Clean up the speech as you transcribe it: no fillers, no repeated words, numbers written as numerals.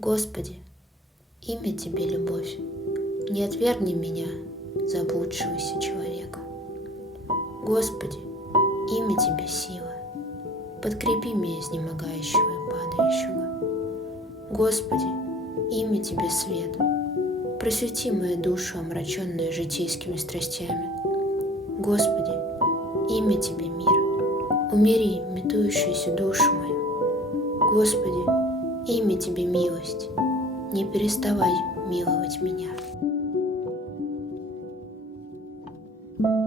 Господи, имя Тебе любовь, не отвергни меня, заблудшегося человека. Господи, имя Тебе сила, подкрепи меня, изнемогающего и падающего. Господи, имя Тебе свет, просвети мою душу, омраченную житейскими страстями. Господи, имя Тебе мир, умири метующуюся душу мою. Господи, имя Тебе милость, не переставай миловать меня.